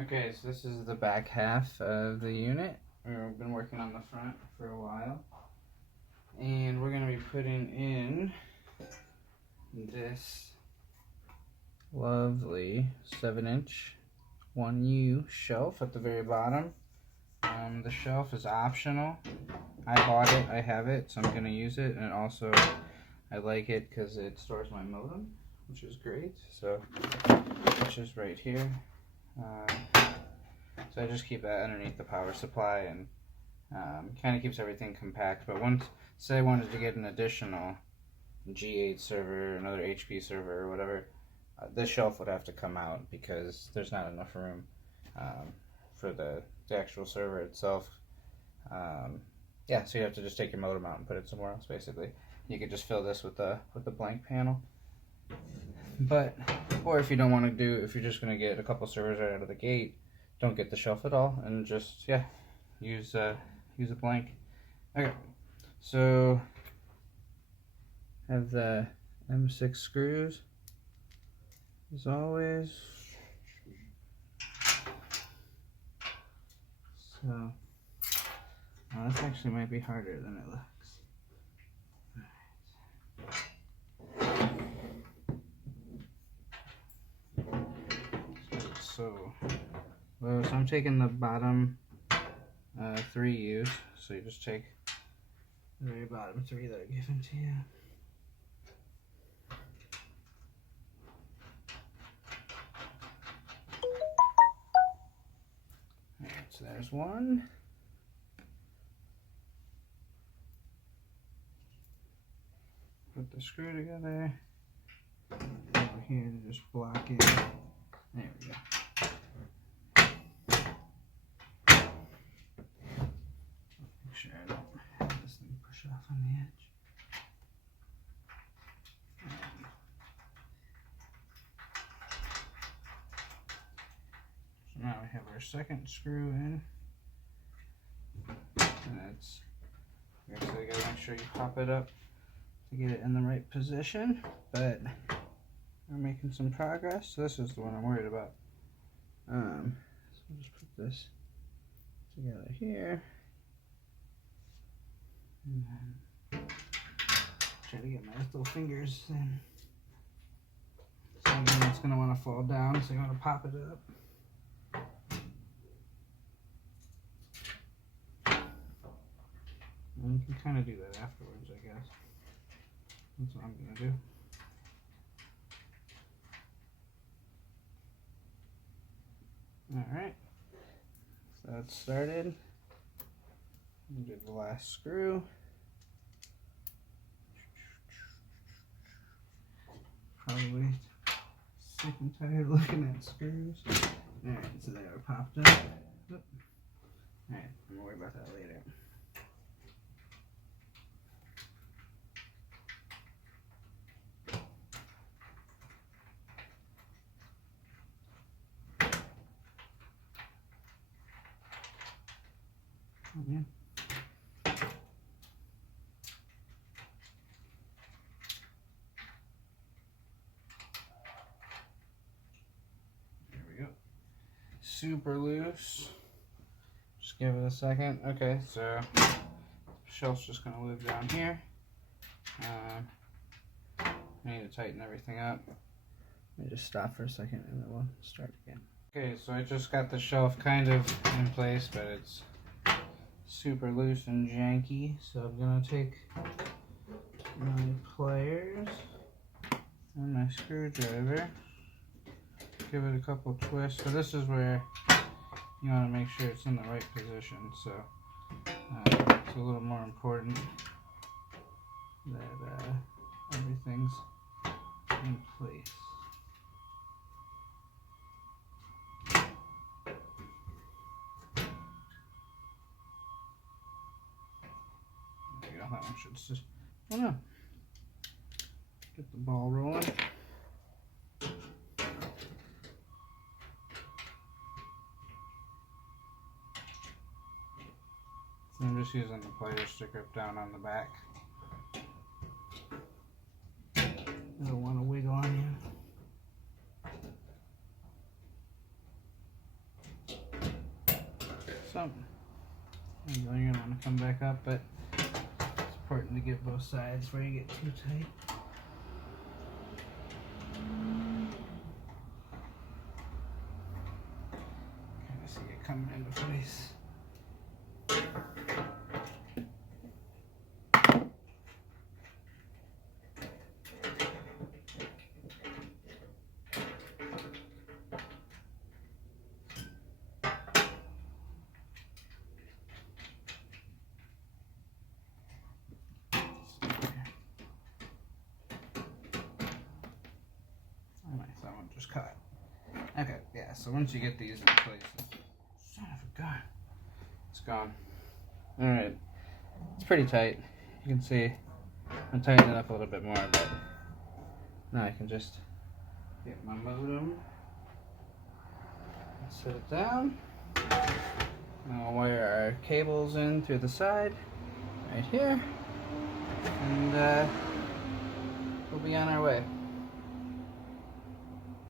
Okay, so this is the back half of the unit. We've been working on the front for a while. And we're going to be putting in this lovely 7-inch 1U shelf at the very bottom. The shelf is optional. I bought it, I have it, so I'm going to use it. And also, I like it because it stores my modem, which is great. So, which is right here. So I just keep that underneath the power supply, and kind of keeps everything compact. But once, say I wanted to get an additional G8 server, another HP server or whatever, this shelf would have to come out because there's not enough room for the actual server itself. Yeah, so you have to just take your modem out and put it somewhere else. Basically, you could just fill this with the blank panel. But, or if you don't want to do, if you're just going to get a couple servers right out of the gate, don't get the shelf at all, and just, yeah, use a blank. Okay, so have the M6 screws as always. So this actually might be harder than it looks. So I'm taking the bottom 3 U's. So you just take the very bottom 3 that are given to you. Alright, so there's one. Put the screw together. Over here to just block it. There we go. Make sure I don't have this thing push off on the edge. So now we have our second screw in. And it's, actually you gotta make sure you pop it up to get it in the right position, but we're making some progress. So this is the one I'm worried about. So we'll just put this together here, and then try to get my little fingers in. So again, it's going to want to fall down, so you want to pop it up. And you can kind of do that afterwards, I guess. That's what I'm going to do. Alright, so that's started. Do the last screw. Probably sick and tired of looking at screws. Alright, so they are popped up. Alright, I'm gonna worry about that later. Yeah. There we go. Super loose. Just give it a second. Okay, so the shelf's just gonna live down here. I need to tighten everything up. Let me just stop for a second and then we'll start again. Okay, so I just got the shelf kind of in place, but it's super loose and janky. So I'm gonna take my pliers and my screwdriver, give it a couple twists. So this is where you want to make sure it's in the right position. So it's a little more important that everything's in place. There you go, that one should just, oh no, get the ball rolling. So I'm just using the pliers to grip down on the back. I don't want to wiggle on you. So you're going to want to come back up, but it's important to get both sides where you get too tight. Kind of see it coming into place. That one just caught. Okay, yeah, so once you get these in place, son of a gun, it's gone. Alright, it's pretty tight. You can see I'm tightening it up a little bit more, but now I can just get my modem, set it down. Now I'll wire our cables in through the side, right here, and we'll be on our way.